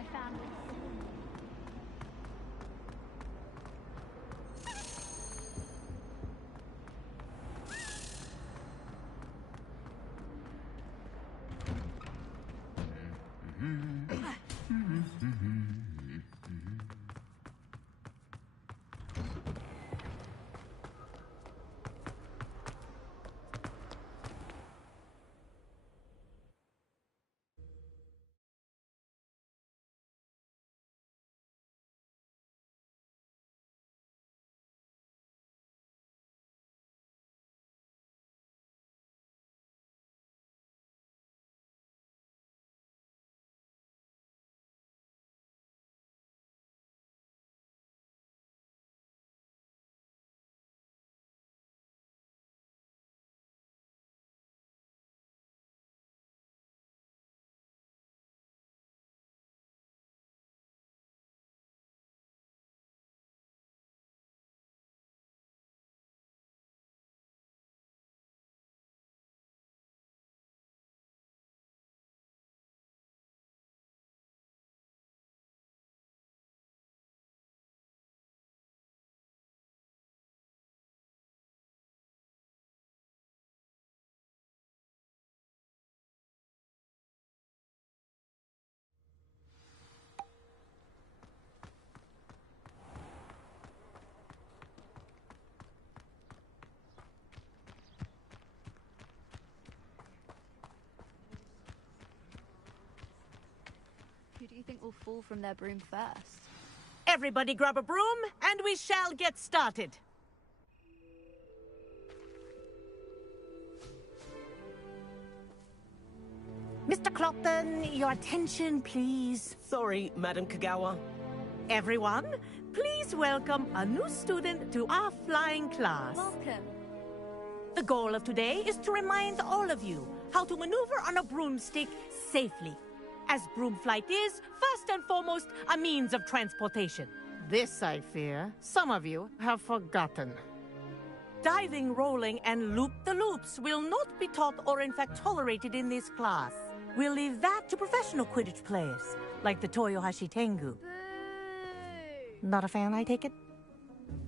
my family. Who do you think will fall from their broom first? Everybody grab a broom, and we shall get started. Mr. Clopton, your attention, please. Sorry, Madam Kagawa. Everyone, please welcome a new student to our flying class. Welcome. The goal of today is to remind all of you how to maneuver on a broomstick safely, as broom flight is, first and foremost, a means of transportation. This, I fear, some of you have forgotten. Diving, rolling, and loop-the-loops will not be taught or in fact tolerated in this class. We'll leave that to professional Quidditch players, like the Toyohashi Tengu. Boo! Not a fan, I take it?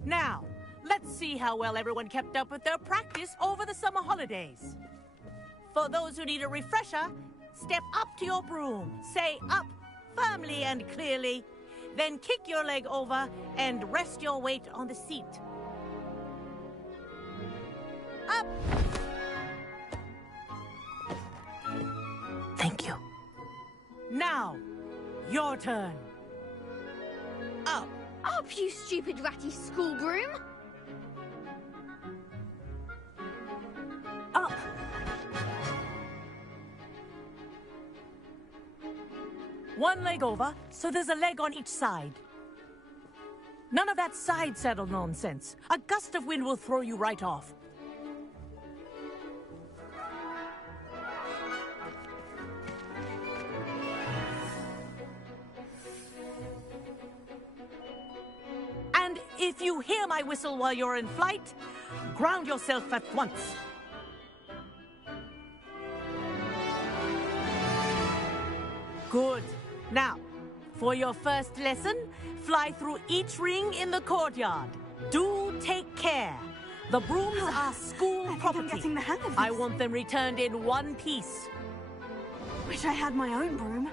Now, let's see how well everyone kept up with their practice over the summer holidays. For those who need a refresher, step up to your broom, say up firmly and clearly, then kick your leg over and rest your weight on the seat. Up! Thank you. Now, your turn. Up. Up, you stupid ratty school broom! Up. One leg over, so there's a leg on each side. None of that side saddle nonsense. A gust of wind will throw you right off. And if you hear my whistle while you're in flight, ground yourself at once. Good. Now, for your first lesson, fly through each ring in the courtyard. Do take care. The brooms are school property. I'm getting the hang of this. I want them returned in one piece. Wish I had my own broom.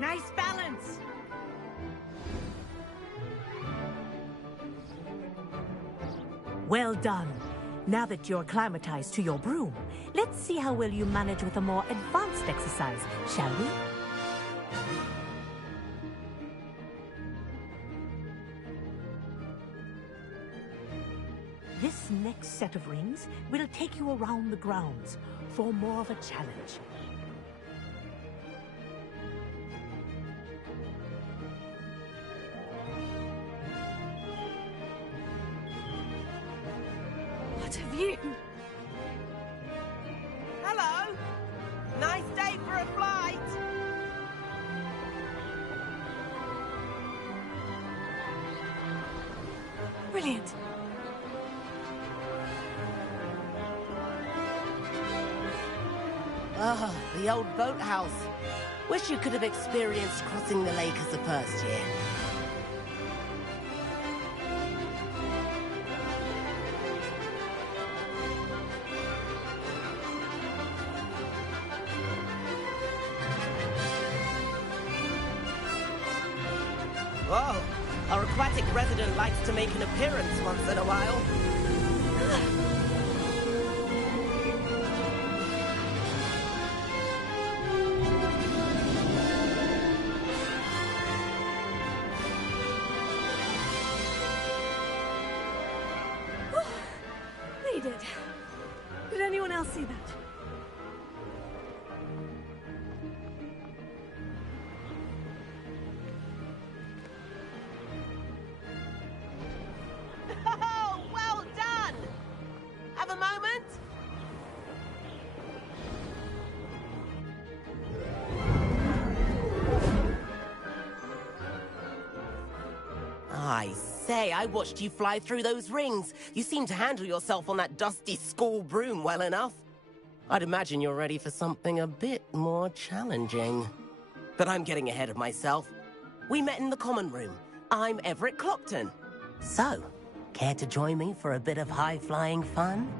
Nice balance. Well done. Now that you're acclimatized to your broom, let's see how well you manage with a more advanced exercise, shall we? This next set of rings will take you around the grounds for more of a challenge. What have you? Hello! Nice day for a flight! Brilliant. Ah, the old boathouse. Wish you could have experienced crossing the lake as a first year. Whoa! Our aquatic resident likes to make an appearance once in a while. They did. Did anyone else see that? Oh, well done! Have a moment? I say, I watched you fly through those rings. You seem to handle yourself on that dusty school broom well enough. I'd imagine you're ready for something a bit more challenging. But I'm getting ahead of myself. We met in the common room. I'm Everett Clopton. So, care to join me for a bit of high-flying fun?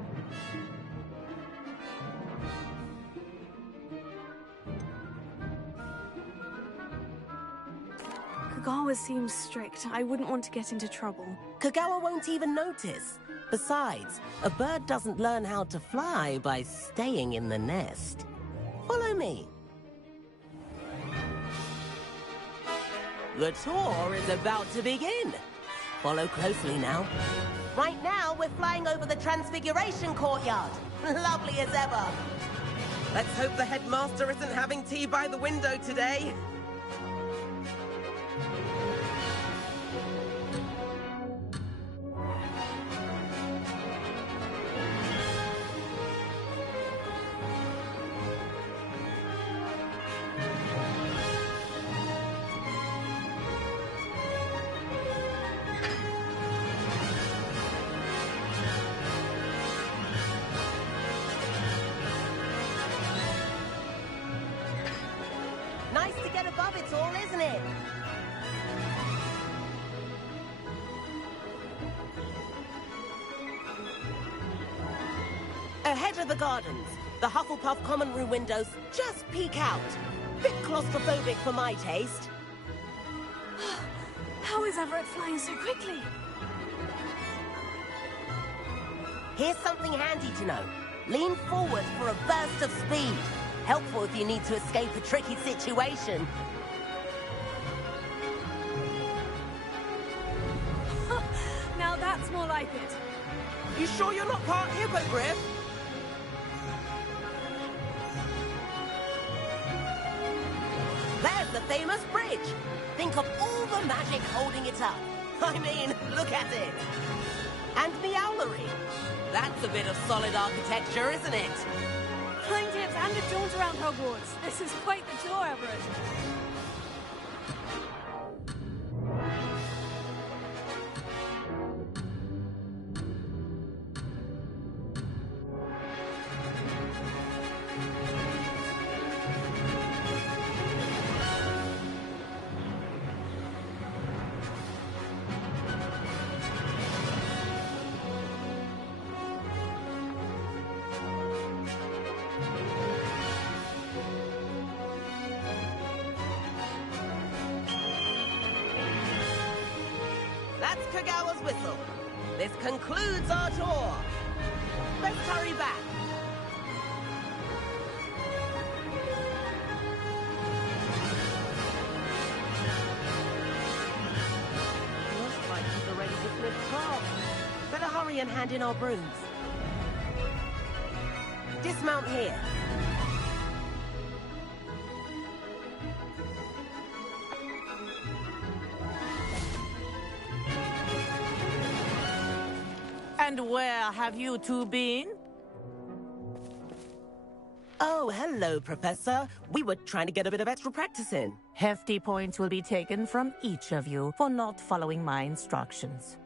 Kagawa seems strict. I wouldn't want to get into trouble. Kagawa won't even notice. Besides, a bird doesn't learn how to fly by staying in the nest. Follow me. The tour is about to begin. Follow closely now. Right now, we're flying over the Transfiguration Courtyard. Lovely as ever. Let's hope the headmaster isn't having tea by the window today. Nice to get above it all, isn't it? Ahead of the gardens, the Hufflepuff common room windows just peek out. Bit claustrophobic for my taste. How is Everett flying so quickly? Here's something handy to know. Lean forward for a burst of speed. Helpful if you need to escape a tricky situation. Now that's more like it. You sure you're not part hippogriff? There's the famous bridge. Think of all the magic holding it up. I mean, look at it. And the owlery. That's a bit of solid architecture, isn't it? Flying tips and a jaunt around Hogwarts. This is quite the tour, Everett. That's Kagawa's whistle. This concludes our tour. Let's hurry back. Looks like he's already dismissed class. Better hurry and hand in our brooms. Dismount here. And where have you two been? Oh, hello, Professor. We were trying to get a bit of extra practice in. Hefty points will be taken from each of you for not following my instructions.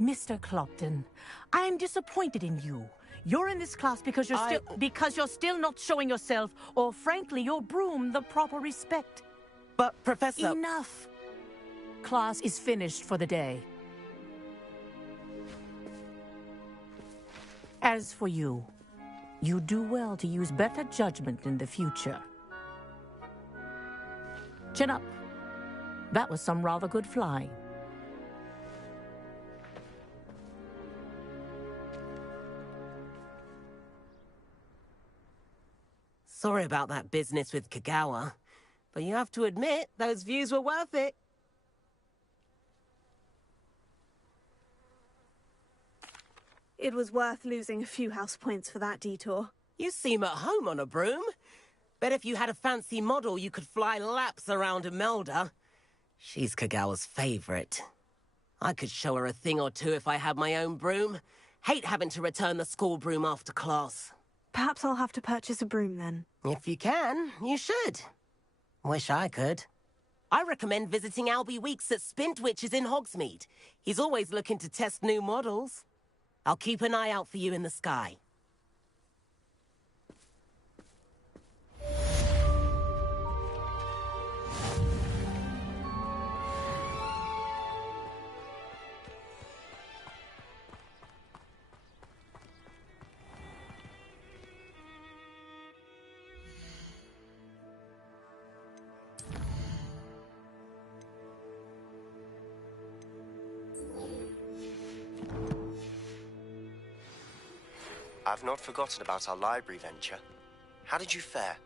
Mr. Clopton, I am disappointed in you. You're in this class because you're still not showing yourself, or frankly, your broom, the proper respect. But, Professor... Enough! Class is finished for the day. As for you, you do well to use better judgment in the future. Chin up. That was some rather good flying. Sorry about that business with Kagawa, but you have to admit, those views were worth it. It was worth losing a few house points for that detour. You seem at home on a broom. Bet if you had a fancy model, you could fly laps around Imelda. She's Kagawa's favorite. I could show her a thing or two if I had my own broom. Hate having to return the school broom after class. Perhaps I'll have to purchase a broom then. If you can, you should. Wish I could. I recommend visiting Albie Weeks at Spintwitches in Hogsmeade. He's always looking to test new models. I'll keep an eye out for you in the sky. I've not forgotten about our library venture. How did you fare?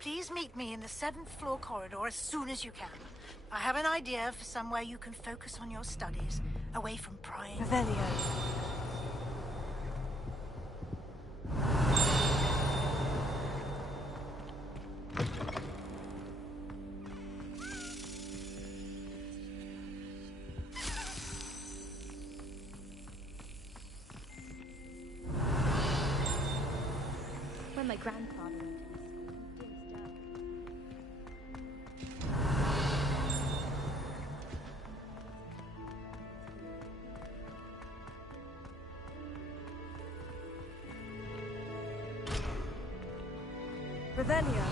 Please meet me in the 7th floor corridor as soon as you can. I have an idea for somewhere you can focus on your studies, away from prying. Revelio. When my grandfather went to the school, Revelio.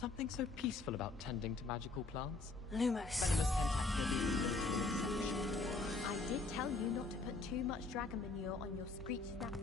Something so peaceful about tending to magical plants. Lumos. Venomous tentacles are the exception. I did tell you not to put too much dragon manure on your screech stack.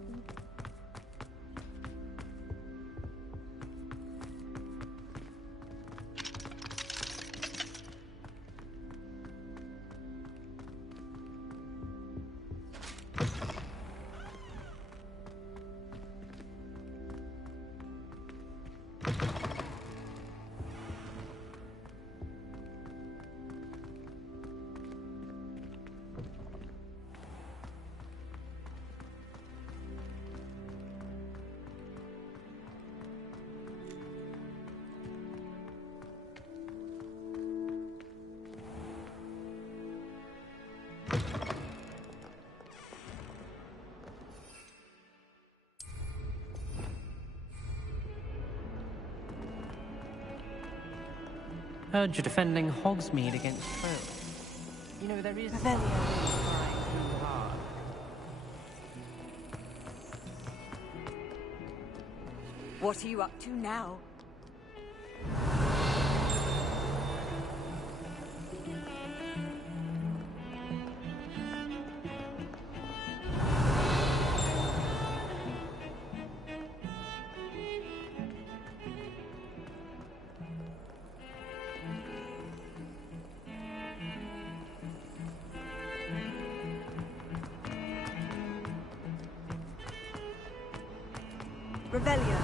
Heard you're defending Hogsmeade against Trill. You know, there is Revelio. trying too hard. What are you up to now? Revelio.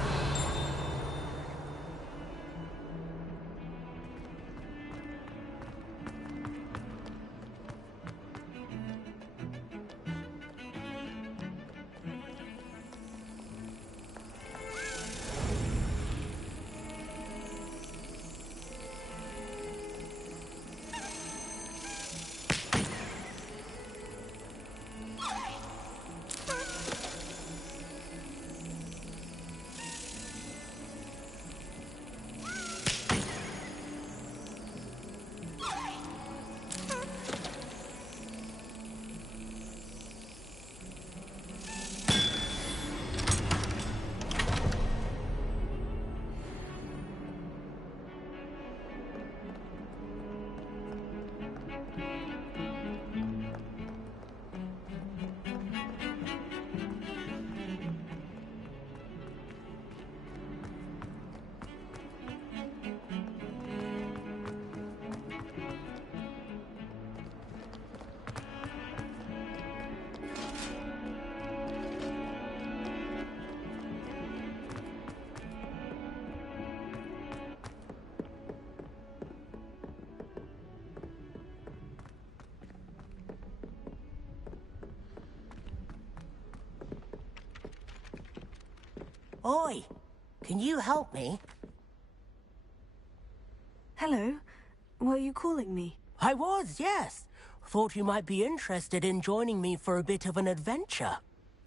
Oi! Can you help me? Hello. Were you calling me? I was, yes. Thought you might be interested in joining me for a bit of an adventure.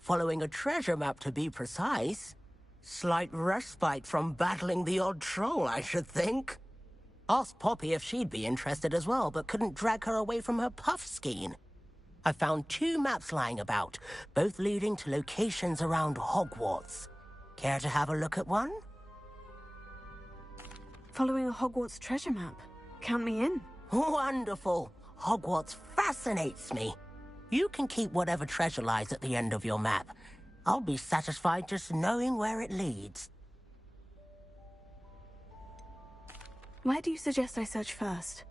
Following a treasure map, to be precise. Slight respite from battling the odd troll, I should think. Asked Poppy if she'd be interested as well, but couldn't drag her away from her puff skein. I found 2 maps lying about, both leading to locations around Hogwarts. Care to have a look at one? Following a Hogwarts treasure map. Count me in. Wonderful. Hogwarts fascinates me. You can keep whatever treasure lies at the end of your map. I'll be satisfied just knowing where it leads. Where do you suggest I search first?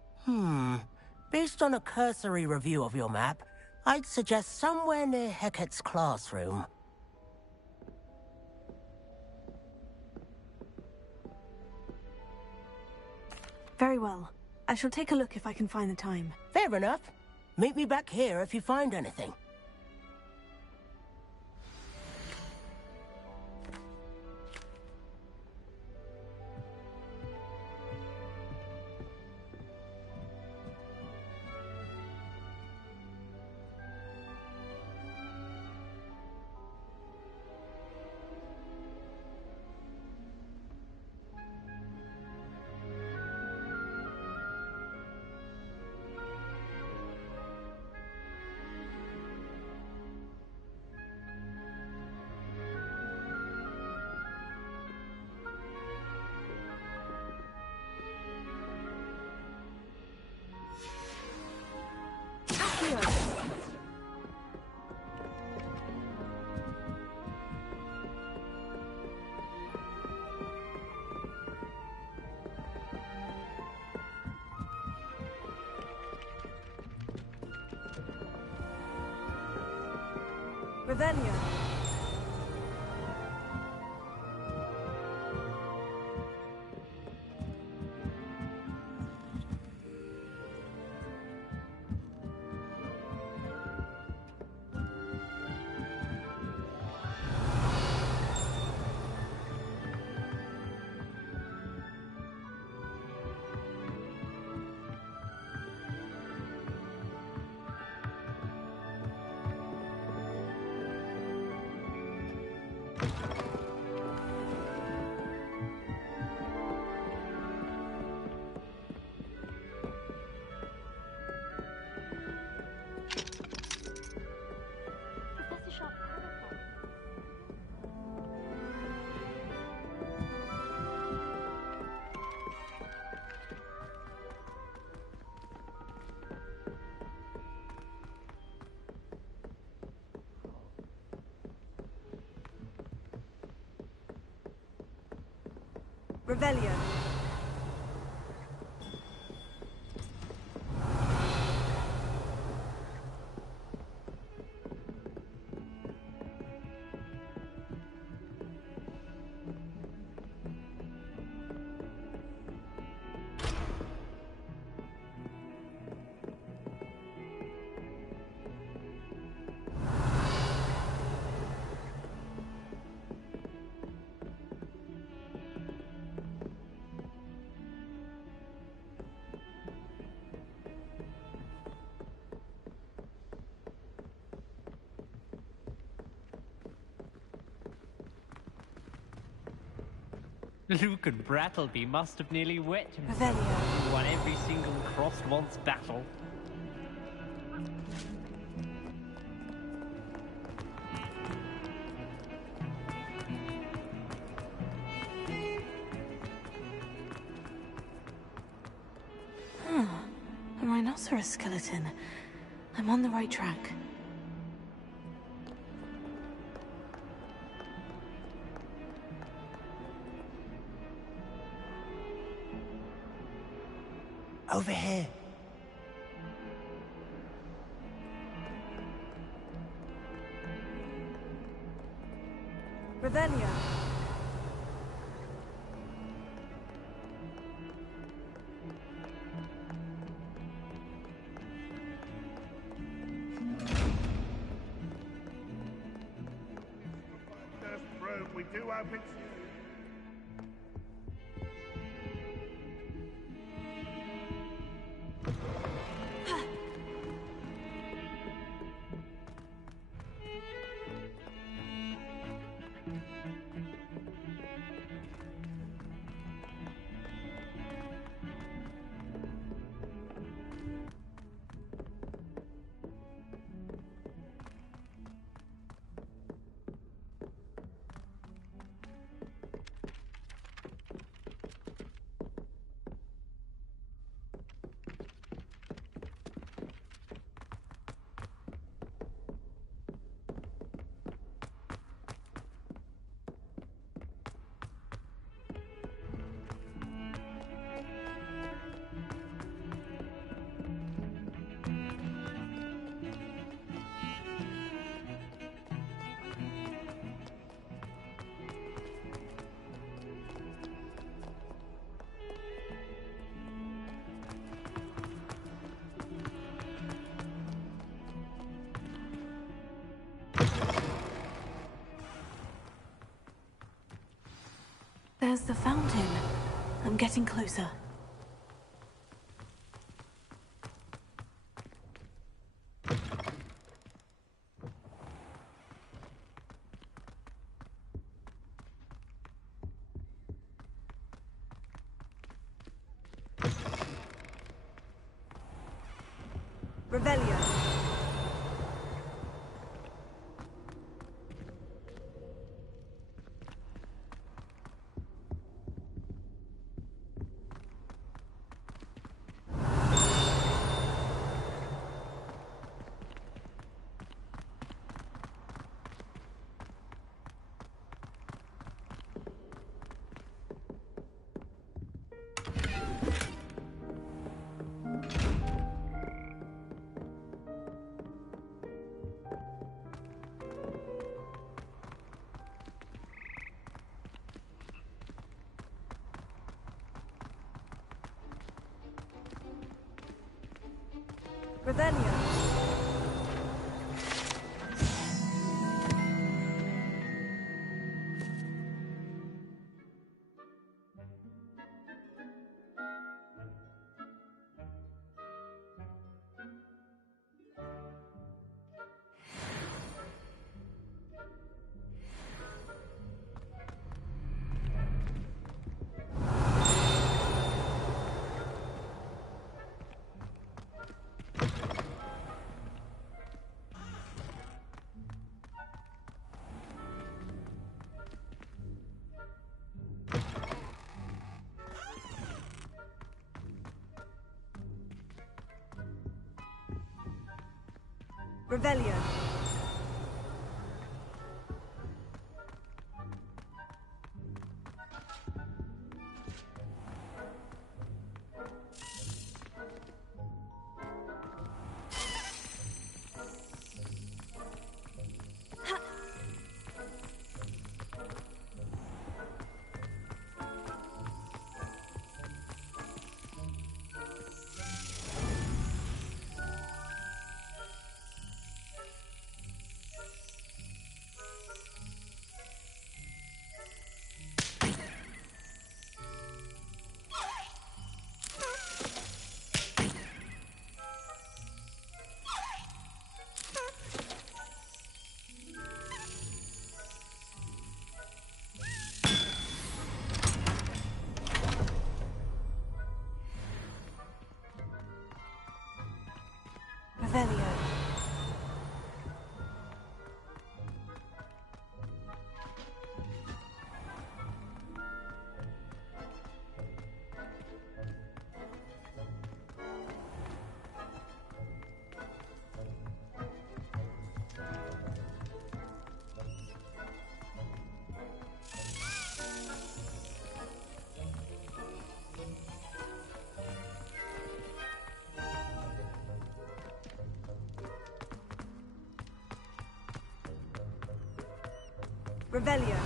Based on a cursory review of your map, I'd suggest somewhere near Hecat's classroom. Very well. I shall take a look if I can find the time. Fair enough. Meet me back here if you find anything. Revelio. Revelio. Luke and Brattleby must have nearly wet himself. Revelio. He won every single crossed once battle. A rhinoceros skeleton. I'm on the right track. Over here. Revelio. We do hope it's... There's the fountain. I'm getting closer. Revelio. Revelio. Revelio. Revelio. Revelio.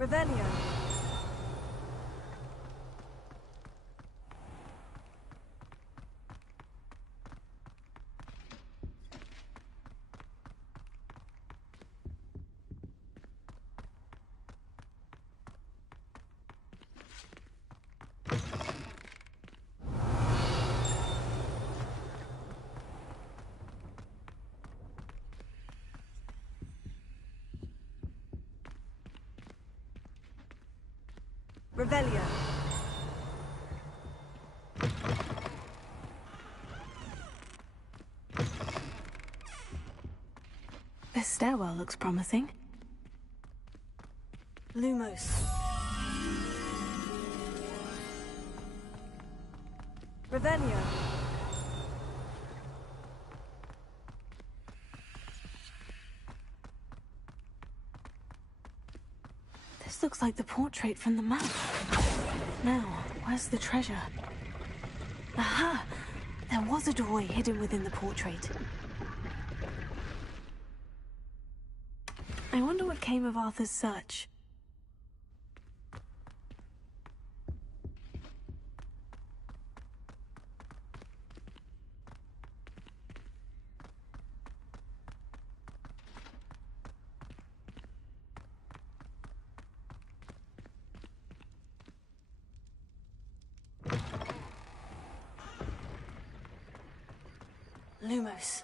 Revelio. Revelio. This stairwell looks promising. Lumos. Revelio. This looks like the portrait from the map. Now, where's the treasure? Aha! There was a doorway hidden within the portrait. I wonder what came of Arthur's search. Lumos.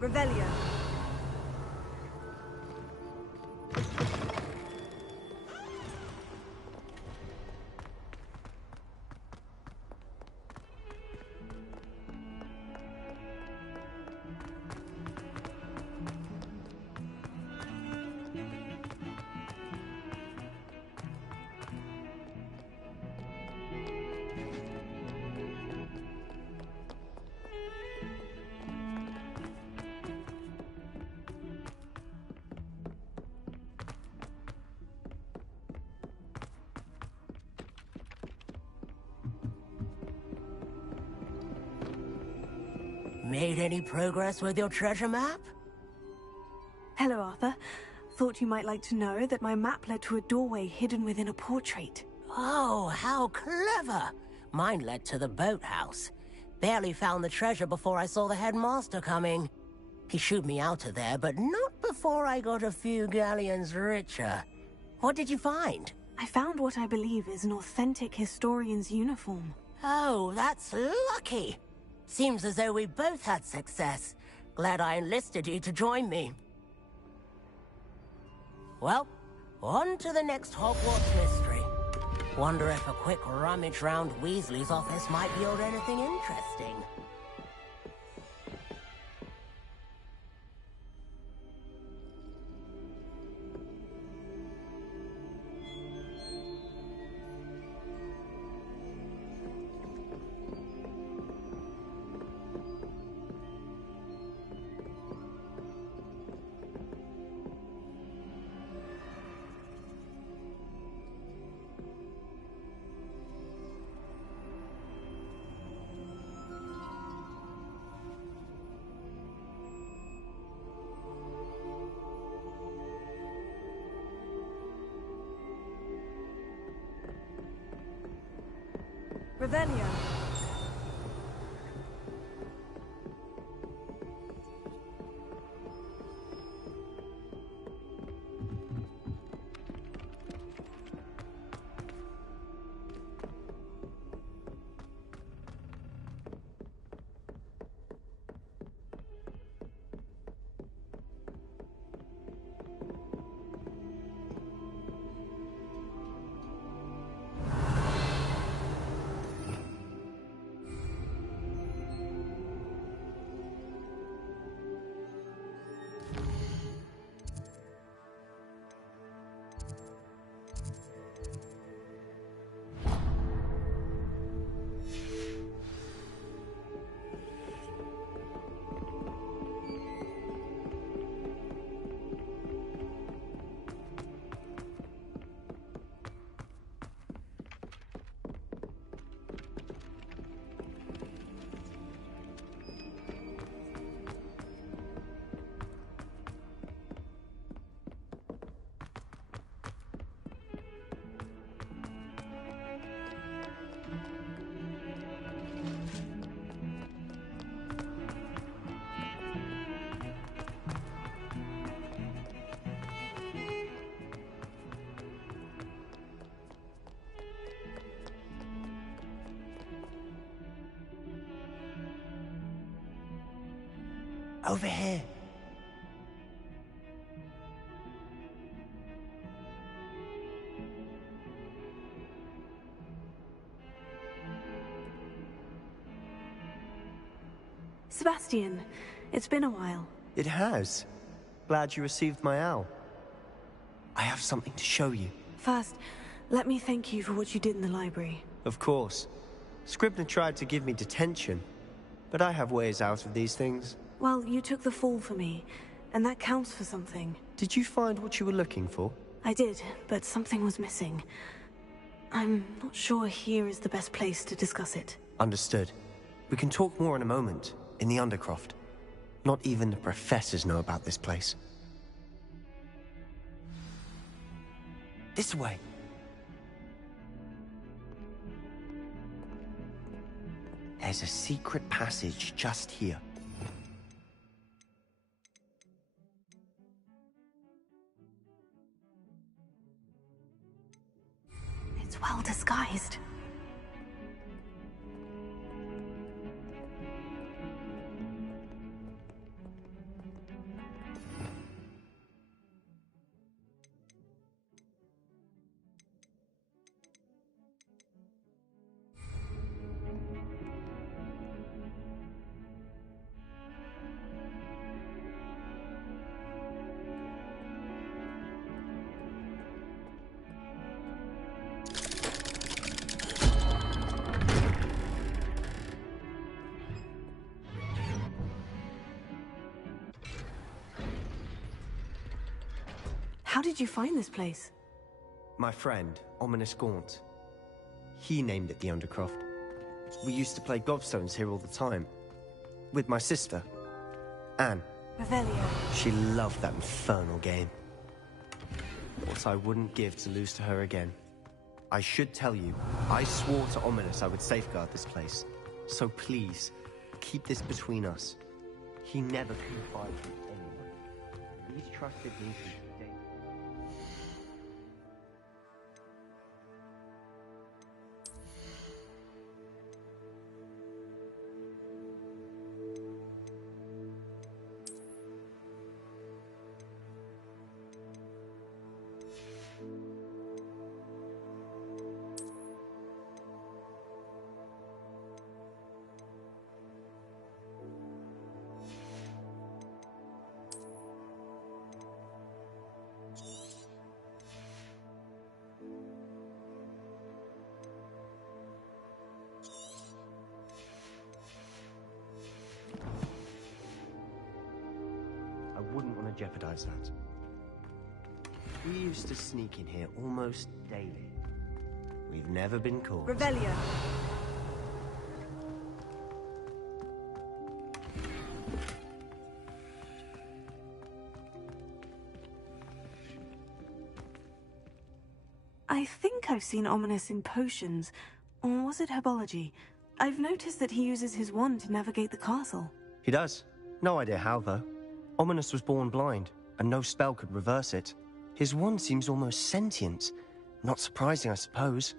Revelio. Made any progress with your treasure map? Hello, Arthur. Thought you might like to know that my map led to a doorway hidden within a portrait. Oh, how clever! Mine led to the boathouse. Barely found the treasure before I saw the headmaster coming. He shooed me out of there, but not before I got a few galleons richer. What did you find? I found what I believe is an authentic historian's uniform. Oh, that's lucky. Seems as though we both had success. Glad I enlisted you to join me. Well, on to the next Hogwarts mystery. Wonder if a quick rummage round Weasley's office might yield anything interesting. Revelio. Over here. Sebastian, it's been a while. It has. Glad you received my owl. I have something to show you. First, let me thank you for what you did in the library. Of course. Scribner tried to give me detention, but I have ways out of these things. Well, you took the fall for me, and that counts for something. Did you find what you were looking for? I did, but something was missing. I'm not sure here is the best place to discuss it. Understood. We can talk more in a moment, in the Undercroft. Not even the professors know about this place. This way. There's a secret passage just here. It's well disguised. How did you find this place? My friend, Ominous Gaunt. He named it the Undercroft. We used to play gobstones here all the time. With my sister, Anne. Revelio. She loved that infernal game. What I wouldn't give to lose to her again. I should tell you, I swore to Ominous I would safeguard this place. So please, keep this between us. He never confided in anyone. He's trusted me since the day. want to jeopardize that. We used to sneak in here almost daily. We've never been caught. Revelia. I think I've seen Ominous in potions. Or was it herbology? I've noticed that he uses his wand to navigate the castle. He does. No idea how, though. Ominous was born blind, and no spell could reverse it. His wand seems almost sentient. Not surprising, I suppose.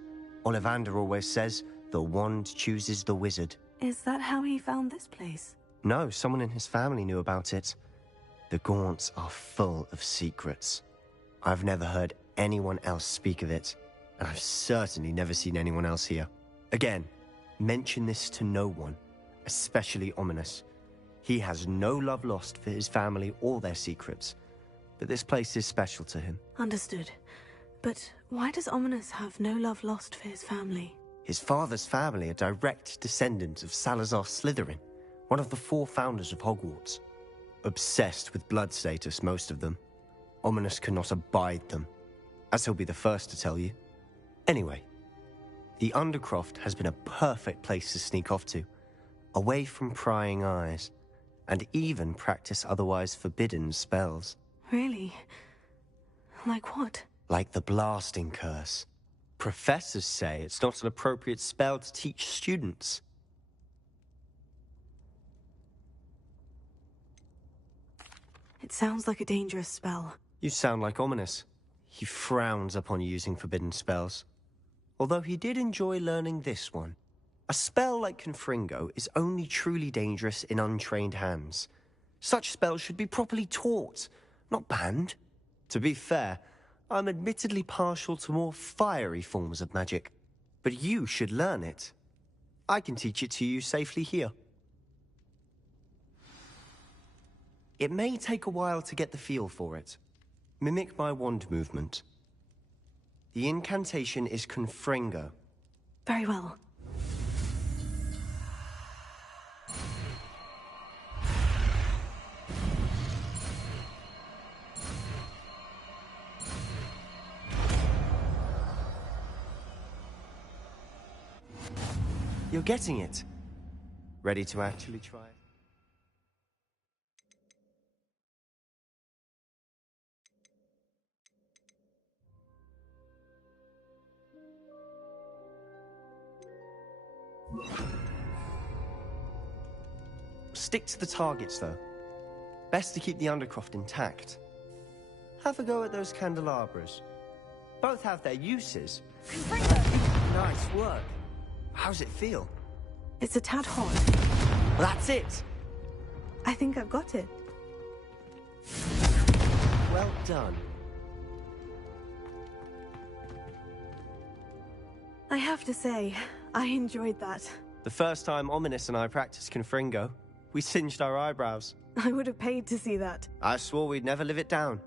Ollivander always says, the wand chooses the wizard. Is that how he found this place? No, someone in his family knew about it. The Gaunts are full of secrets. I've never heard anyone else speak of it, and I've certainly never seen anyone else here. Again, mention this to no one, especially Ominous. He has no love lost for his family or their secrets, but this place is special to him. Understood. But why does Ominous have no love lost for his family? His father's family are direct descendants of Salazar Slytherin, one of the 4 founders of Hogwarts. Obsessed with blood status, most of them. Ominous cannot abide them, as he'll be the first to tell you. Anyway, the Undercroft has been a perfect place to sneak off to, away from prying eyes, and even practice otherwise forbidden spells. Really? Like what? Like the blasting curse. Professors say it's not an appropriate spell to teach students. It sounds like a dangerous spell. You sound like Ominous. He frowns upon using forbidden spells. Although he did enjoy learning this one. A spell like Confringo is only truly dangerous in untrained hands. Such spells should be properly taught, not banned. To be fair, I'm admittedly partial to more fiery forms of magic. But you should learn it. I can teach it to you safely here. It may take a while to get the feel for it. Mimic my wand movement. The incantation is Confringo. Very well. You're getting it. Ready to actually try it? Stick to the targets, though. Best to keep the Undercroft intact. Have a go at those candelabras. Both have their uses. Nice work. How's it feel? It's a tad hot. Well, that's it. I think I've got it. Well done. I have to say, I enjoyed that. The first time Ominous and I practiced Confringo, we singed our eyebrows. I would have paid to see that. I swore we'd never live it down.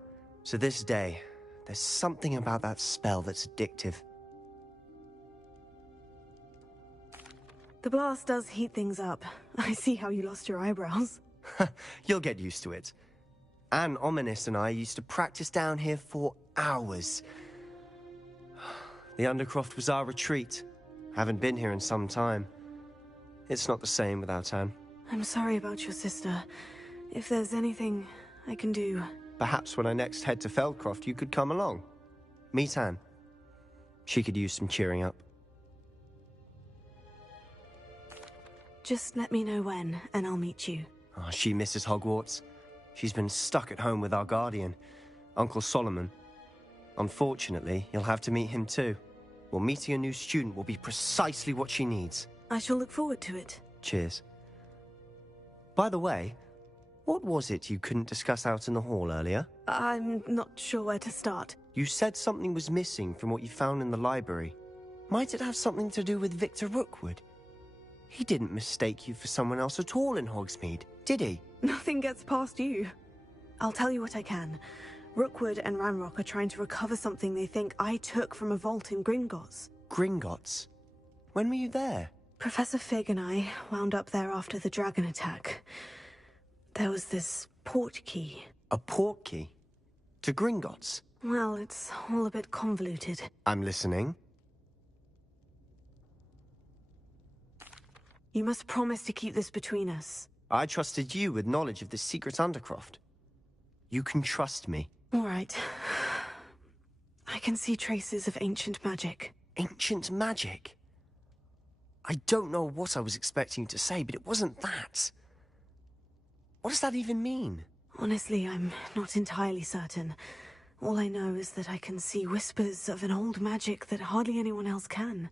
To this day, there's something about that spell that's addictive. The blast does heat things up. I see how you lost your eyebrows. You'll get used to it. Anne, Ominous and I used to practice down here for hours. The Undercroft was our retreat. Haven't been here in some time. It's not the same without Anne. I'm sorry about your sister. If there's anything I can do... Perhaps when I next head to Feldcroft, you could come along. Meet Anne. She could use some cheering up. Just let me know when, and I'll meet you. Oh, she misses Hogwarts. She's been stuck at home with our guardian, Uncle Solomon. Unfortunately, you'll have to meet him too. Well, meeting a new student will be precisely what she needs. I shall look forward to it. Cheers. By the way, what was it you couldn't discuss out in the hall earlier? I'm not sure where to start. You said something was missing from what you found in the library. Might it have something to do with Victor Rookwood? He didn't mistake you for someone else at all in Hogsmeade, did he? Nothing gets past you. I'll tell you what I can. Rookwood and Ranrock are trying to recover something they think I took from a vault in Gringotts. Gringotts? When were you there? Professor Fig and I wound up there after the dragon attack. There was this port key. A port key? To Gringotts? Well, it's all a bit convoluted. I'm listening. You must promise to keep this between us. I trusted you with knowledge of the secret Undercroft. You can trust me. All right. I can see traces of ancient magic. Ancient magic? I don't know what I was expecting you to say, but it wasn't that. What does that even mean? Honestly, I'm not entirely certain. All I know is that I can see whispers of an old magic that hardly anyone else can.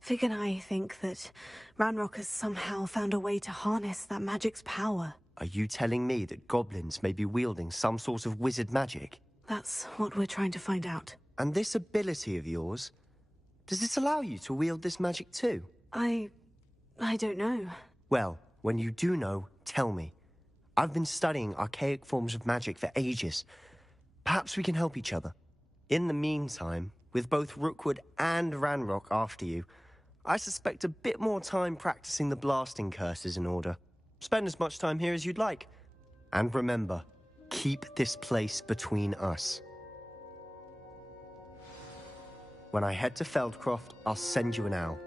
Fig and I think that Ranrock has somehow found a way to harness that magic's power. Are you telling me that goblins may be wielding some sort of wizard magic? That's what we're trying to find out. And this ability of yours, does it allow you to wield this magic too? I don't know. Well, when you do know, tell me. I've been studying archaic forms of magic for ages. Perhaps we can help each other. In the meantime, with both Rookwood and Ranrock after you, I suspect a bit more time practicing the blasting curse is in order. Spend as much time here as you'd like. And remember, keep this place between us. When I head to Feldcroft, I'll send you an owl.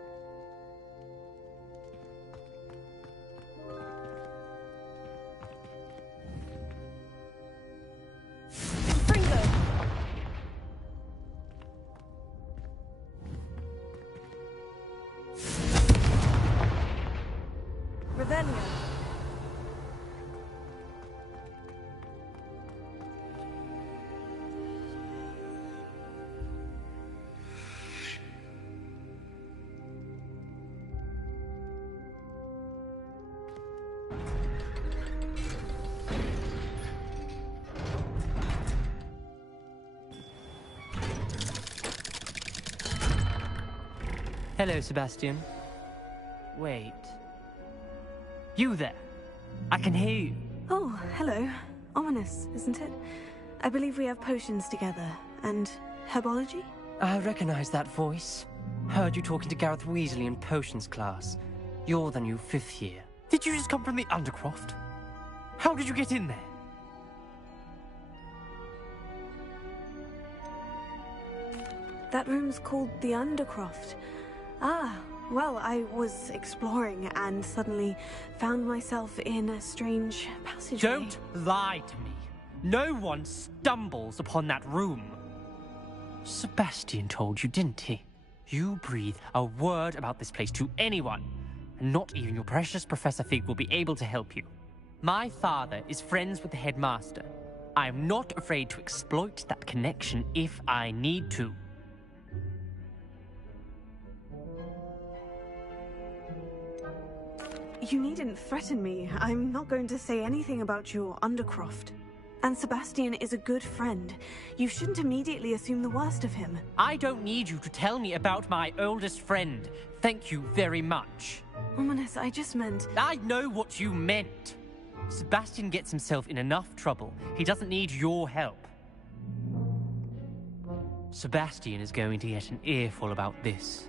Hello, Sebastian. Wait. You there? I can hear you. Oh, hello. Ominous, isn't it? I believe we have potions together. And herbology? I recognize that voice. Heard you talking to Gareth Weasley in potions class. You're the new 5th year. Did you just come from the Undercroft? How did you get in there? That room's called the Undercroft. Ah, well, I was exploring and suddenly found myself in a strange passageway. Don't lie to me. No one stumbles upon that room. Sebastian told you, didn't he? You breathe a word about this place to anyone, and not even your precious Professor Fig will be able to help you. My father is friends with the headmaster. I'm not afraid to exploit that connection if I need to. You needn't threaten me. I'm not going to say anything about your Undercroft. And Sebastian is a good friend. You shouldn't immediately assume the worst of him. I don't need you to tell me about my oldest friend. Thank you very much. Ominous, I just meant... I know what you meant. Sebastian gets himself in enough trouble. He doesn't need your help. Sebastian is going to get an earful about this.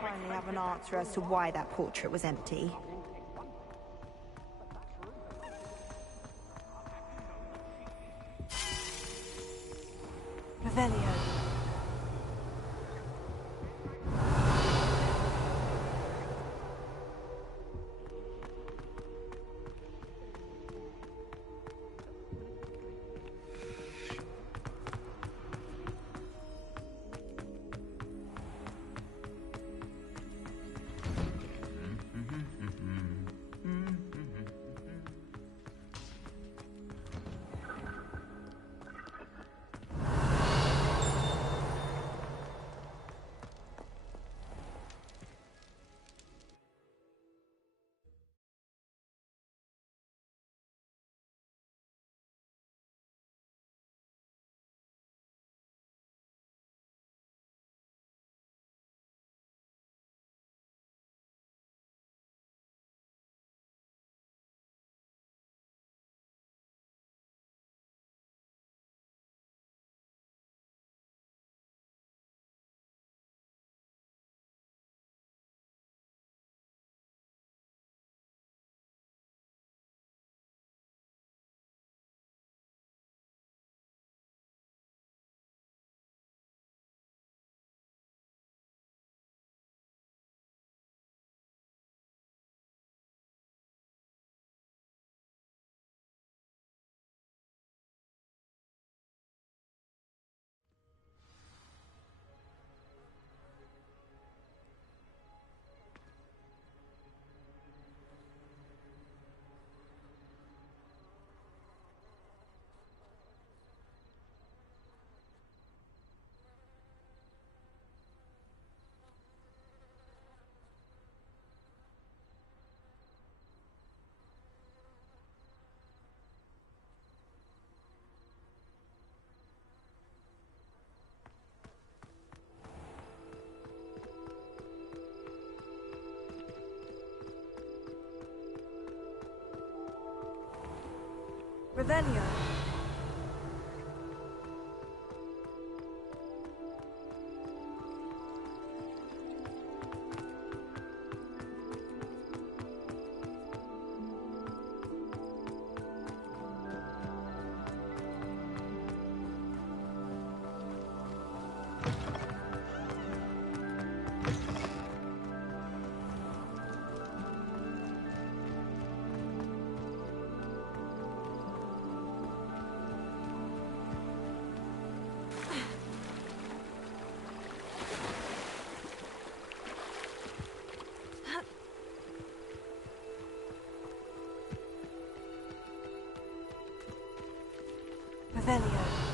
Finally have an answer as to why that portrait was empty. Revelio. Revelio. Revelio.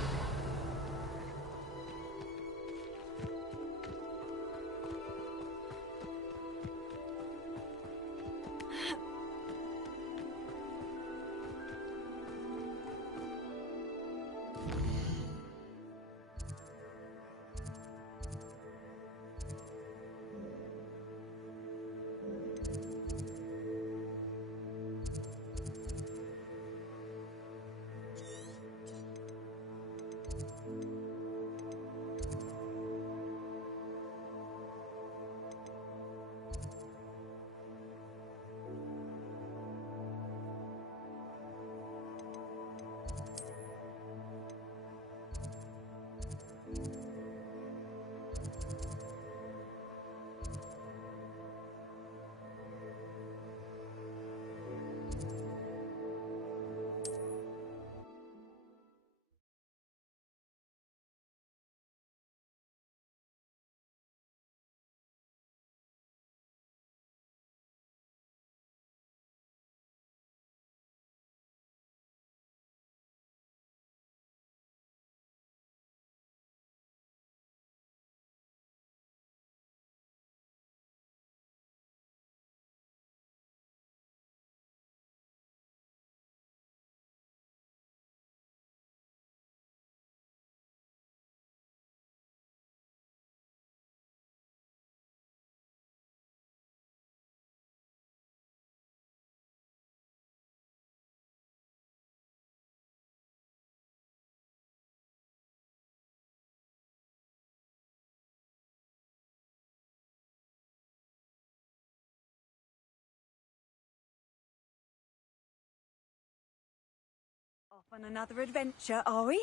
Off on another adventure, are we?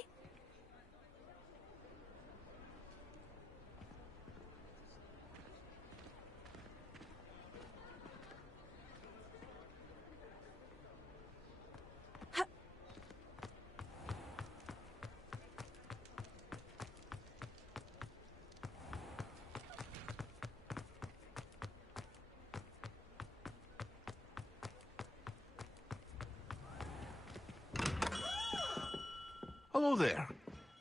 Hello there.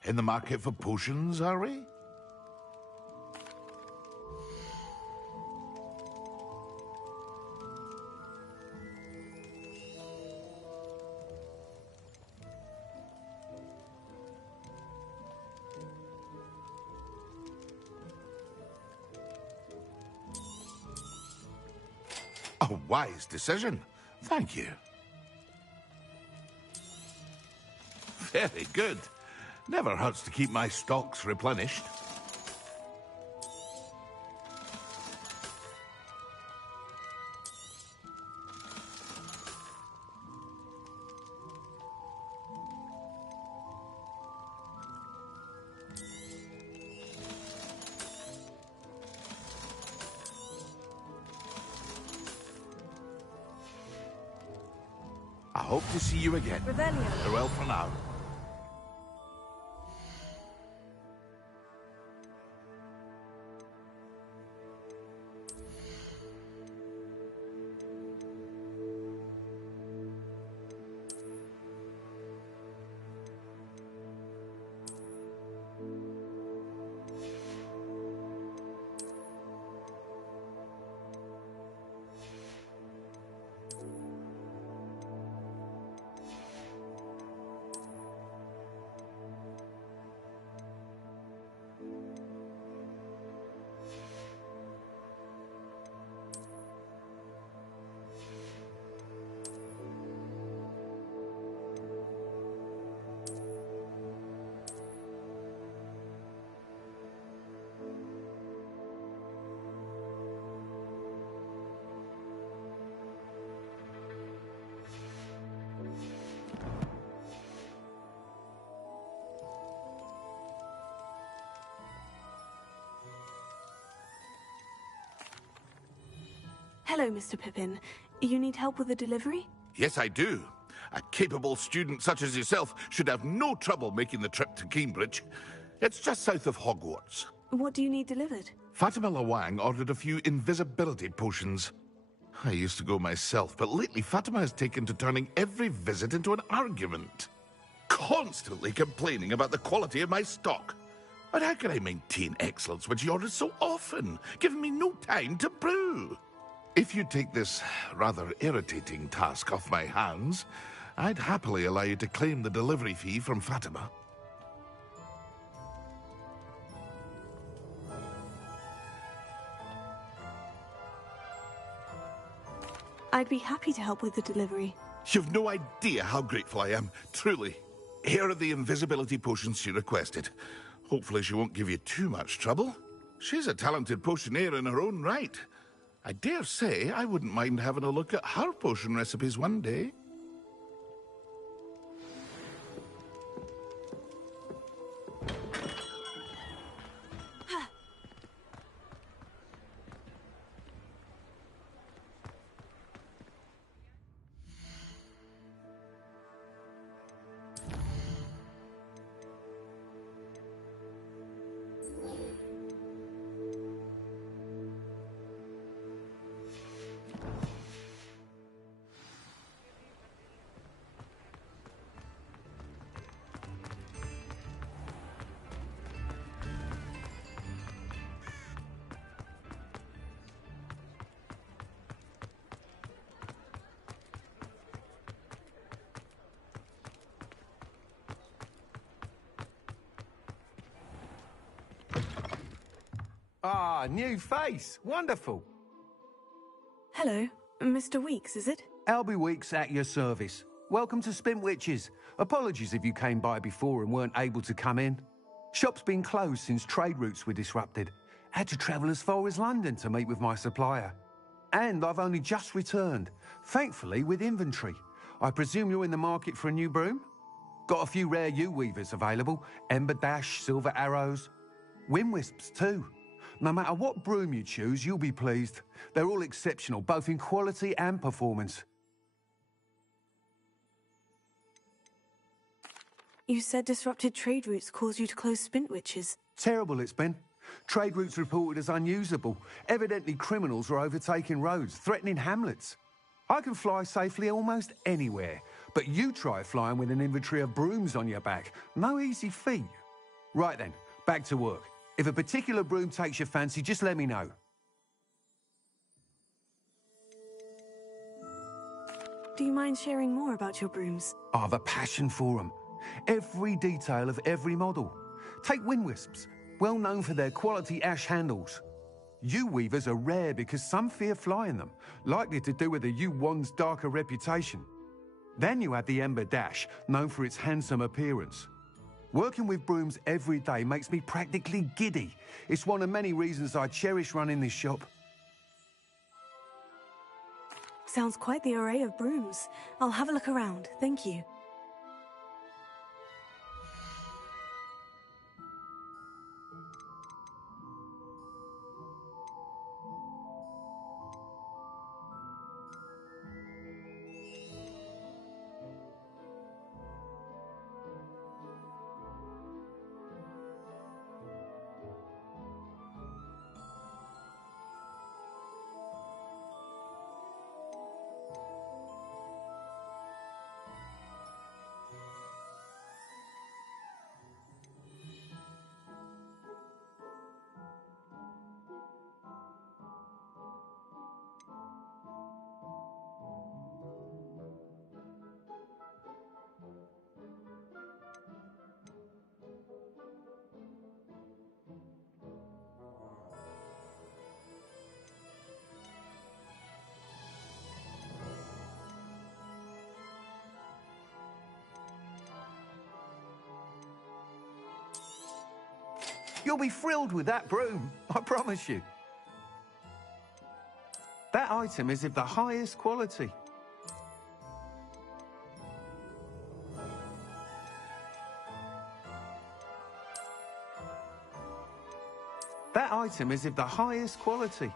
In the market for potions, are we? A wise decision. Thank you. Very good. Never hurts to keep my stocks replenished. I hope to see you again. Revelio. Farewell for now. Hello, Mr. Pippin. You need help with a delivery? Yes, I do. A capable student such as yourself should have no trouble making the trip to Cambridge. It's just south of Hogwarts. What do you need delivered? Fatima Lawang ordered a few invisibility potions. I used to go myself, but lately Fatima has taken to turning every visit into an argument. Constantly complaining about the quality of my stock. But how can I maintain excellence when she orders so often, giving me no time to brew? If you take this rather irritating task off my hands, I'd happily allow you to claim the delivery fee from Fatima. I'd be happy to help with the delivery. You've no idea how grateful I am, truly. Here are the invisibility potions she requested. Hopefully she won't give you too much trouble. She's a talented potioneer in her own right. I dare say I wouldn't mind having a look at her potion recipes one day. Ah, new face. Wonderful. Hello, Mr. Weeks, is it? Albie Weeks at your service. Welcome to Spintwitches. Apologies if you came by before and weren't able to come in. Shop's been closed since trade routes were disrupted. Had to travel as far as London to meet with my supplier. And I've only just returned, thankfully with inventory. I presume you're in the market for a new broom? Got a few rare U-weavers available. Ember Dash, Silver Arrows. Wind Wisps too. No matter what broom you choose, you'll be pleased. They're all exceptional, both in quality and performance. You said disrupted trade routes caused you to close Spintwitches. Terrible it's been. Trade routes reported as unusable. Evidently criminals are overtaking roads, threatening hamlets. I can fly safely almost anywhere, but you try flying with an inventory of brooms on your back. No easy feat. Right then, back to work. If a particular broom takes your fancy, just let me know. Do you mind sharing more about your brooms? I have a passion for them. Every detail of every model. Take Wind Wisps, well known for their quality ash handles. U-weavers are rare because some fear flying them, likely to do with the U-wand's darker reputation. Then you have the Ember Dash, known for its handsome appearance. Working with brooms every day makes me practically giddy. It's one of many reasons I cherish running this shop. Sounds quite the array of brooms. I'll have a look around, thank you. You'll be thrilled with that broom, I promise you. That item is of the highest quality. That item is of the highest quality.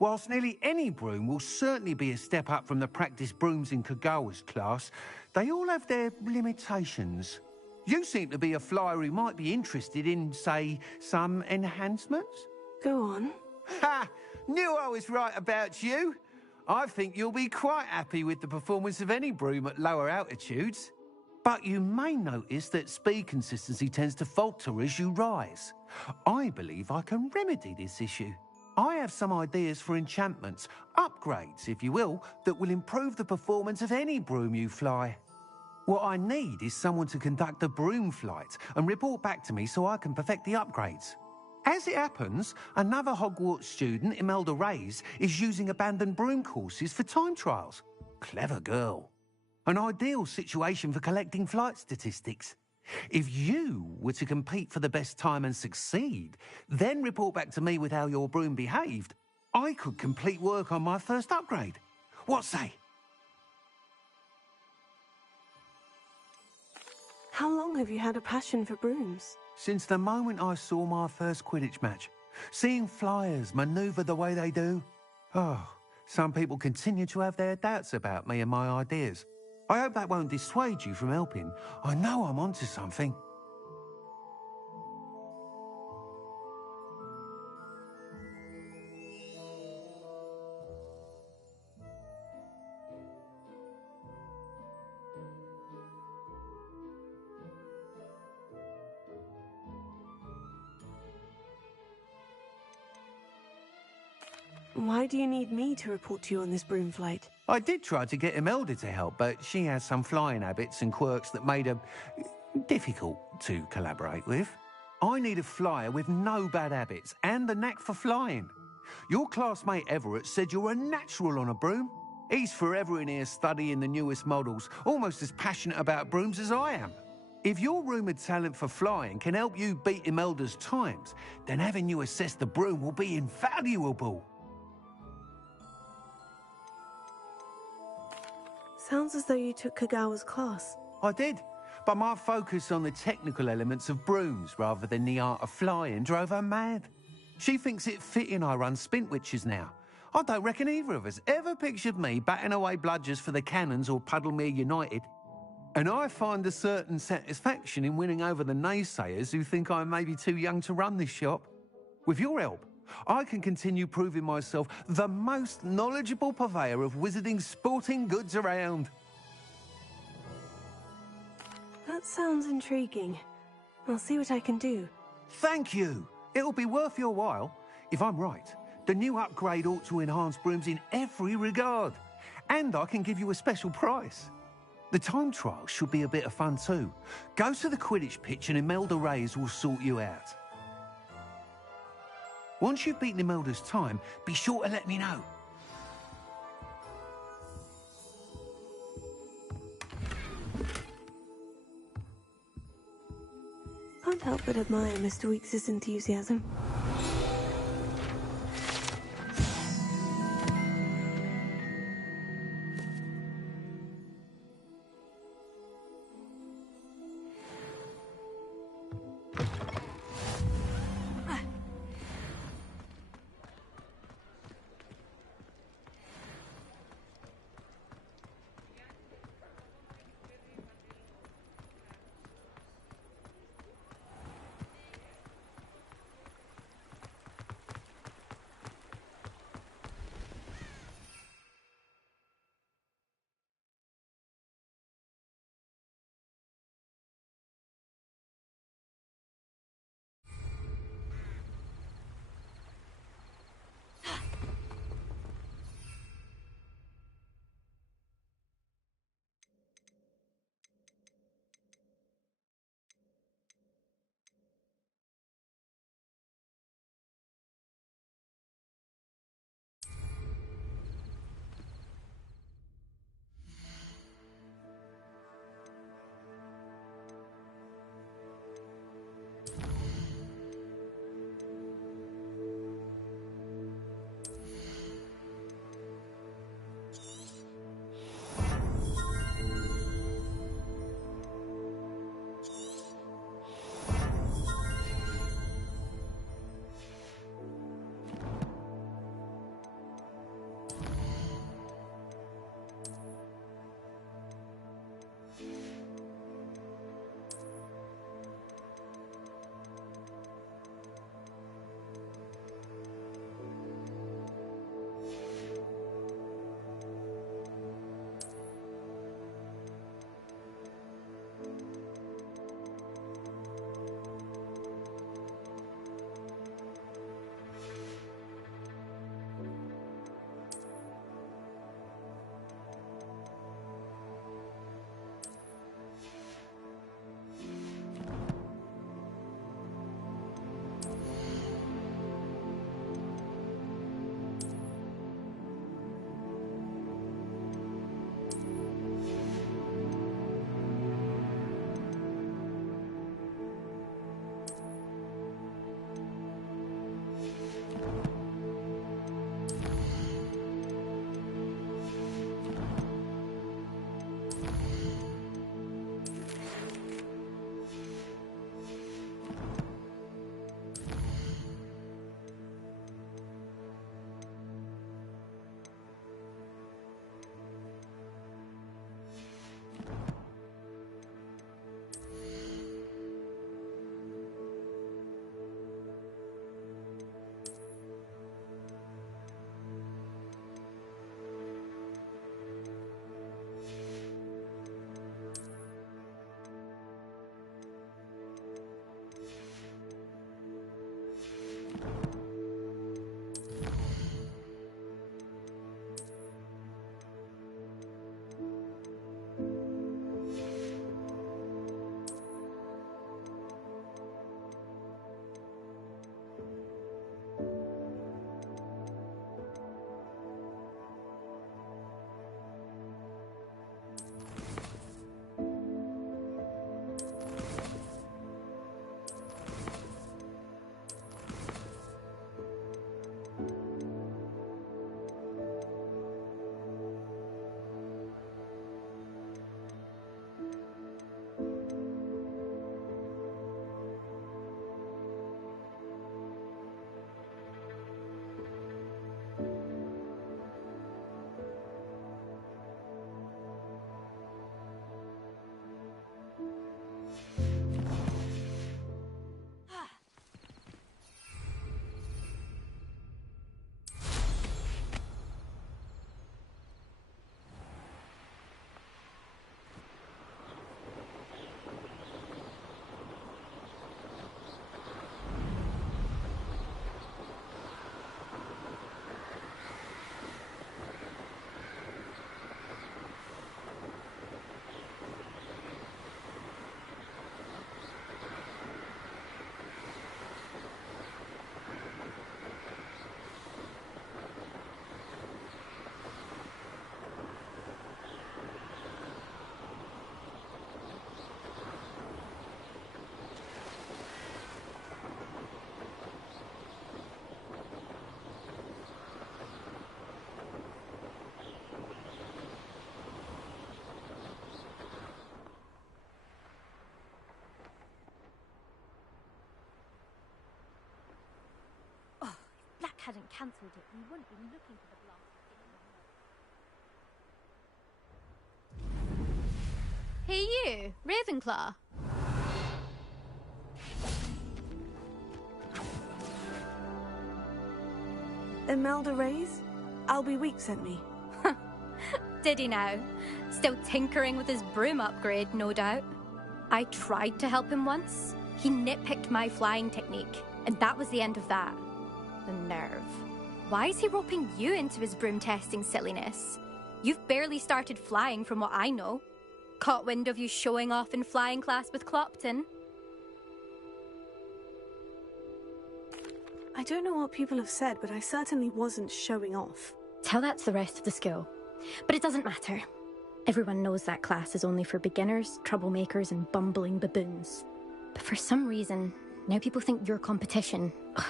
Whilst nearly any broom will certainly be a step up from the practice brooms in Kagawa's class, they all have their limitations. You seem to be a flyer who might be interested in, say, some enhancements? Go on. Ha! Knew I was right about you. I think you'll be quite happy with the performance of any broom at lower altitudes. But you may notice that speed consistency tends to falter as you rise. I believe I can remedy this issue. I have some ideas for enchantments, upgrades, if you will, that will improve the performance of any broom you fly. What I need is someone to conduct a broom flight and report back to me so I can perfect the upgrades. As it happens, another Hogwarts student, Imelda Reyes, is using abandoned broom courses for time trials. Clever girl. An ideal situation for collecting flight statistics. If you were to compete for the best time and succeed, then report back to me with how your broom behaved, I could complete work on my first upgrade. What say? How long have you had a passion for brooms? Since the moment I saw my first Quidditch match. Seeing flyers manoeuvre the way they do. Oh, some people continue to have their doubts about me and my ideas. I hope that won't dissuade you from helping. I know I'm onto something. Why do you need me to report to you on this broom flight? I did try to get Imelda to help, but she has some flying habits and quirks that made her difficult to collaborate with. I need a flyer with no bad habits and the knack for flying. Your classmate Everett said you're a natural on a broom. He's forever in here studying the newest models, almost as passionate about brooms as I am. If your rumoured talent for flying can help you beat Imelda's times, then having you assess the broom will be invaluable. Sounds as though you took Kagawa's class. I did, but my focus on the technical elements of brooms rather than the art of flying drove her mad. She thinks it fitting I run Spintwitches now. I don't reckon either of us ever pictured me batting away bludgers for the Cannons or Puddlemere United. And I find a certain satisfaction in winning over the naysayers who think I may be too young to run this shop. With your help, I can continue proving myself the most knowledgeable purveyor of wizarding sporting goods around. That sounds intriguing. I'll see what I can do. Thank you. It'll be worth your while. If I'm right, the new upgrade ought to enhance brooms in every regard. And I can give you a special price. The time trial should be a bit of fun too. Go to the Quidditch pitch and Imelda Reyes will sort you out. Once you've beaten Imelda's time, be sure to let me know. Can't help but admire Mr. Weekes' enthusiasm. hadn't cancelled it, we wouldn't be looking for the blast. Hey you, Ravenclaw. Imelda Reyes? Albie Week sent me. Did he now? Still tinkering with his broom upgrade, no doubt. I tried to help him once. He nitpicked my flying technique, and that was the end of that. The nerve. Why is he roping you into his broom testing silliness? You've barely started flying from what I know. Caught wind of you showing off in flying class with Clopton? I don't know what people have said, but I certainly wasn't showing off. Tell that to the rest of the school. But it doesn't matter. Everyone knows that class is only for beginners, troublemakers, and bumbling baboons. But for some reason, now people think you're competition. Ugh,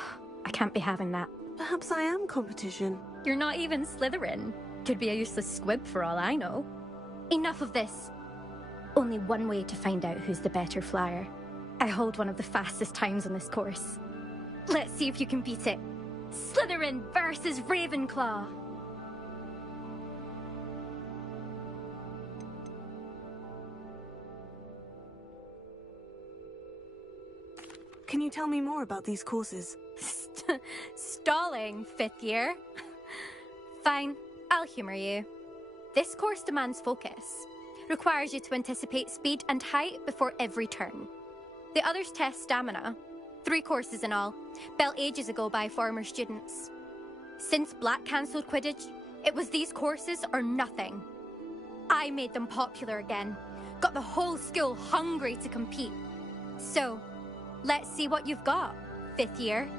I can't be having that. Perhaps I am competition. You're not even Slytherin. Could be a useless squib for all I know. Enough of this. Only one way to find out who's the better flyer. I hold one of the fastest times on this course. Let's see if you can beat it. Slytherin versus Ravenclaw. Can you tell me more about these courses? Stalling, 5th year? Fine, I'll humor you. This course demands focus. Requires you to anticipate speed and height before every turn. The others test stamina. 3 courses in all, built ages ago by former students. Since Black cancelled Quidditch, it was these courses or nothing. I made them popular again. Got the whole school hungry to compete. So, let's see what you've got, 5th year.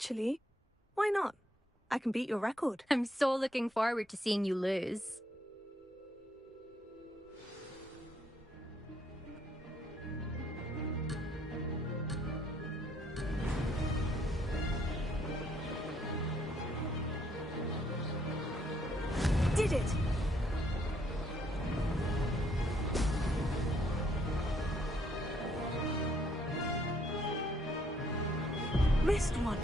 Actually, why not? I can beat your record. I'm so looking forward to seeing you lose. Did it! Missed one.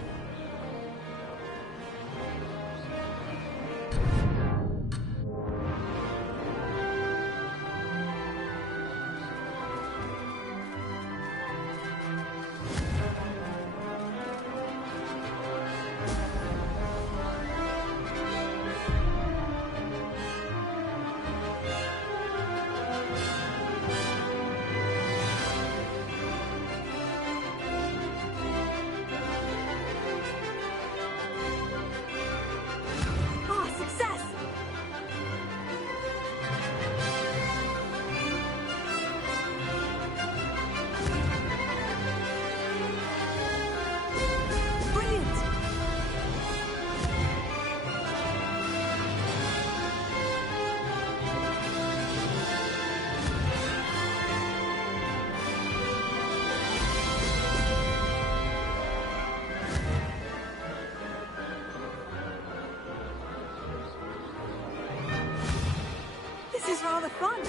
This is rather fun.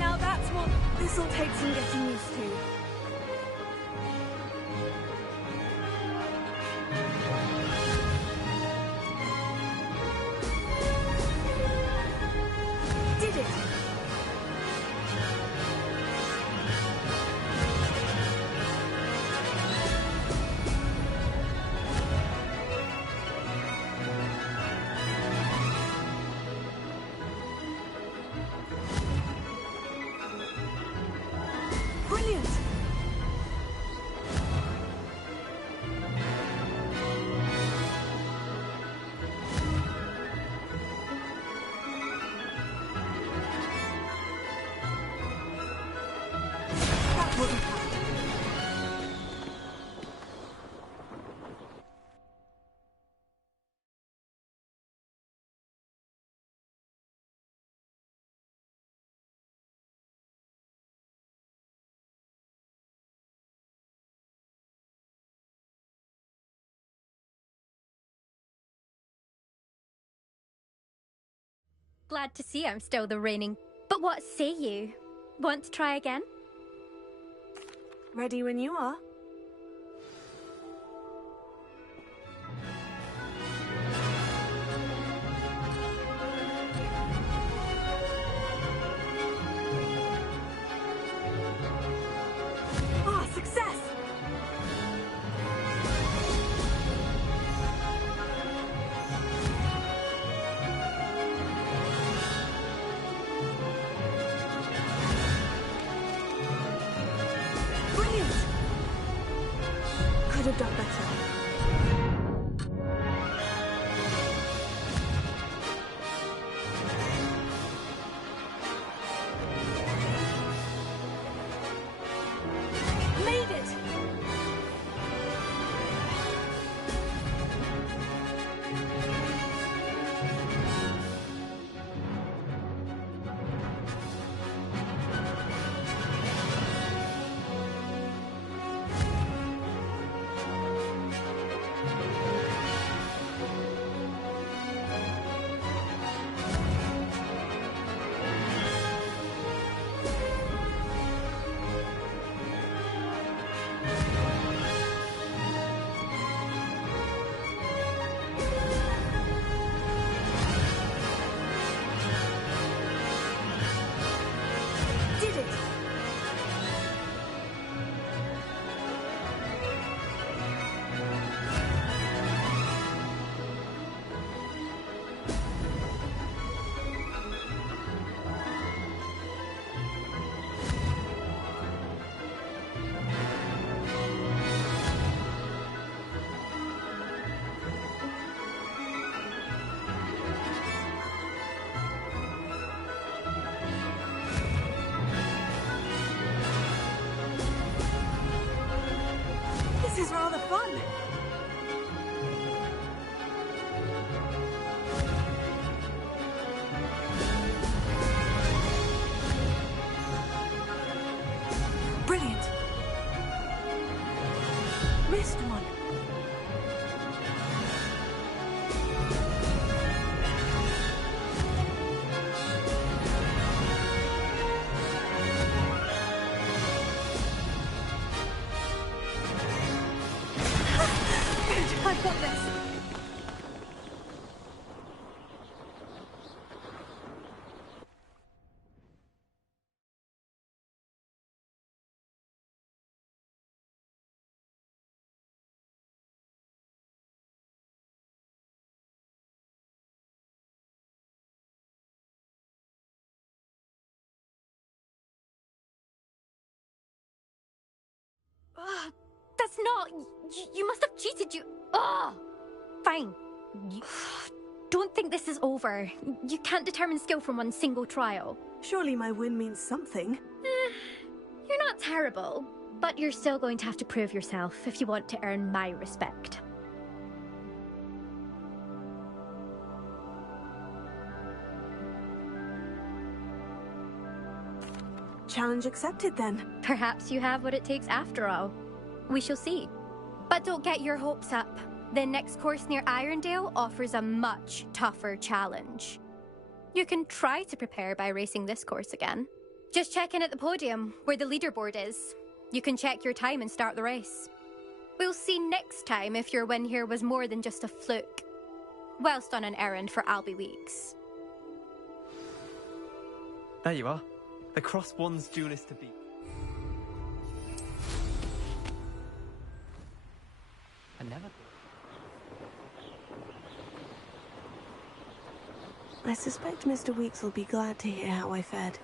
Now that's what this'll take some getting used to. Glad to see I'm still the reigning. But what say you? Want to try again? Ready when you are. Ah, success! Got this. That's not... You must have cheated, you... Ugh! Fine. Don't think this is over. You can't determine skill from one single trial. Surely my win means something. You're not terrible, but you're still going to have to prove yourself if you want to earn my respect. Challenge accepted, then. Perhaps you have what it takes after all. We shall see. But don't get your hopes up. The next course near Irondale offers a much tougher challenge. You can try to prepare by racing this course again. Just check in at the podium, where the leaderboard is. You can check your time and start the race. We'll see next time if your win here was more than just a fluke. Whilst on an errand for Albie Weeks. There you are. The Cross One's duelist to beat. I never... I suspect Mr. Weeks will be glad to hear how I fared.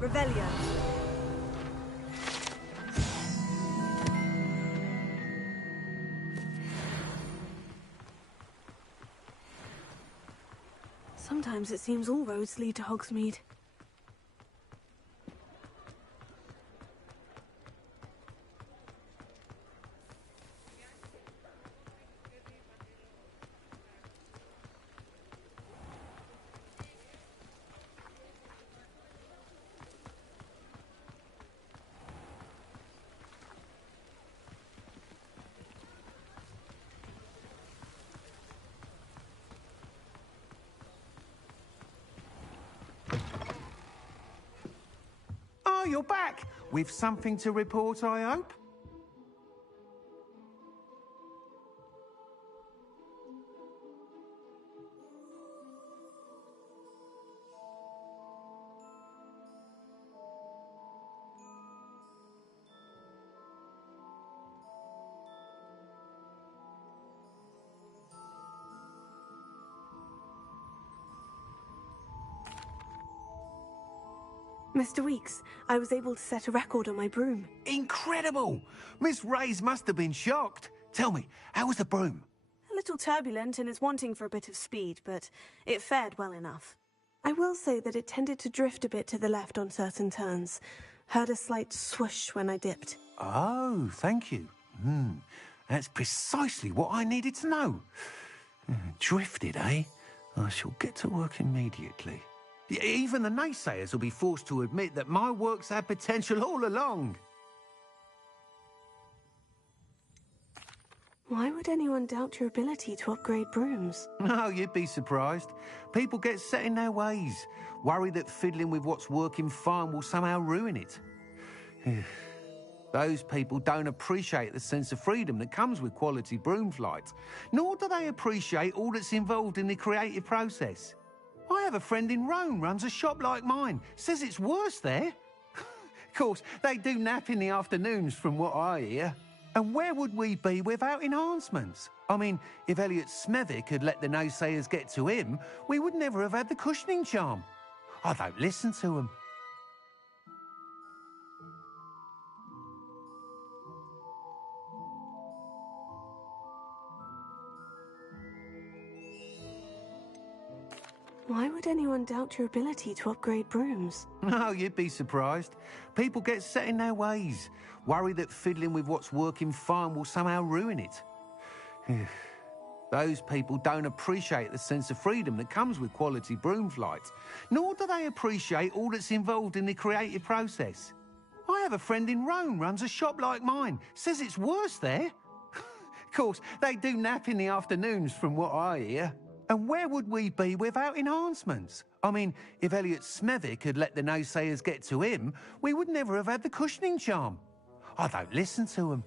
Revelio. Sometimes it seems all roads lead to Hogsmeade. Oh, you're back! With something to report, I hope? Mr. Weeks, I was able to set a record on my broom. Incredible! Miss Reyes must have been shocked. Tell me, how was the broom? A little turbulent and is wanting for a bit of speed, but it fared well enough. I will say that it tended to drift a bit to the left on certain turns. Heard a slight swoosh when I dipped. Oh, thank you. That's precisely what I needed to know. Drifted, eh? I shall get to work immediately. Even the naysayers will be forced to admit that my work's had potential all along. Why would anyone doubt your ability to upgrade brooms? No, you'd be surprised. People get set in their ways, worried that fiddling with what's working fine will somehow ruin it. Those people don't appreciate the sense of freedom that comes with quality broom flight, nor do they appreciate all that's involved in the creative process. I have a friend in Rome runs a shop like mine. Says it's worse there. Of course, they do nap in the afternoons from what I hear. And where would we be without enhancements? I mean, if Elliot Smethwick had let the naysayers get to him, we would never have had the cushioning charm. I don't listen to them. Why would anyone doubt your ability to upgrade brooms? No, you'd be surprised. People get set in their ways, worry that fiddling with what's working fine will somehow ruin it. Those people don't appreciate the sense of freedom that comes with quality broom flight, nor do they appreciate all that's involved in the creative process. I have a friend in Rome runs a shop like mine, says it's worse there. Of course, they do nap in the afternoons from what I hear. And where would we be without enhancements? I mean, if Elliot Smethwick had let the naysayers get to him, we would never have had the cushioning charm. I don't listen to them.